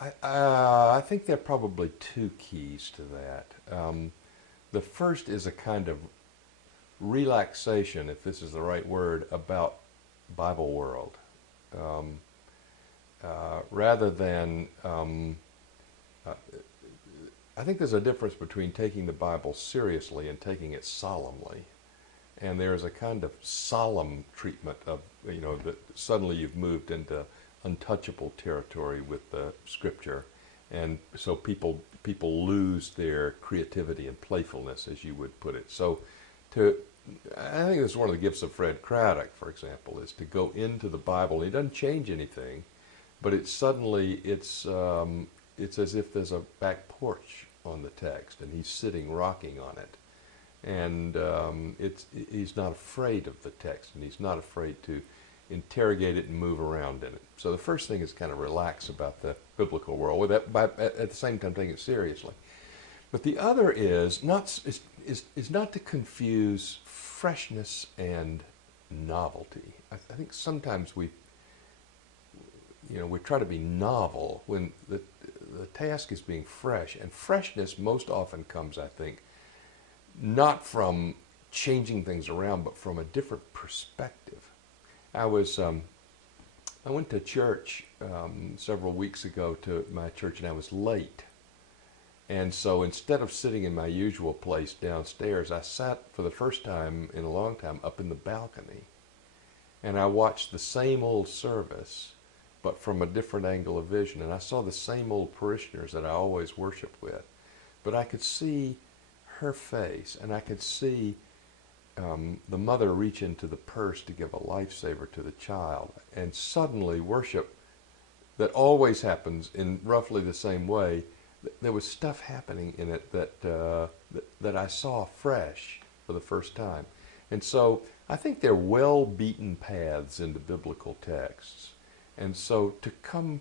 I think there are probably two keys to that. The first is a kind of relaxation, if this is the right word, about Bible world, um, rather than. Uh, I think there's a difference between taking the Bible seriously and taking it solemnly. And there's a kind of solemn treatment of, that suddenly you've moved into untouchable territory with the Scripture, and so people lose their creativity and playfulness, as you would put it. So, to I think this is one of the gifts of Fred Craddock, for example, is to go into the Bible. He doesn't change anything, but it's as if there's a back porch on the text, and he's sitting rocking on it, and he's not afraid of the text, and he's not afraid to interrogate it and move around in it. So the first thing is kind of relax about the biblical world, with that, at the same time taking it seriously. But the other is not to confuse freshness and novelty. I think sometimes we try to be novel when the task is being fresh, and freshness most often comes, I think, not from changing things around, but from a different perspective. I went to church several weeks ago, to my church, and I was late. And so instead of sitting in my usual place downstairs, I sat for the first time in a long time up in the balcony. And I watched the same old service, but from a different angle of vision. And I saw the same old parishioners that I always worshiped with. But I could see her face, and I could see the mother reach into the purse to give a lifesaver to the child. And suddenly worship that always happens in roughly the same way, there was stuff happening in it that I saw fresh for the first time. And so I think they're well-beaten paths into biblical texts. And so to come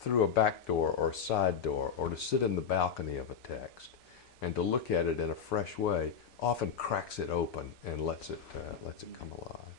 through a back door or a side door, or to sit in the balcony of a text and to look at it in a fresh way, often cracks it open and lets it come alive.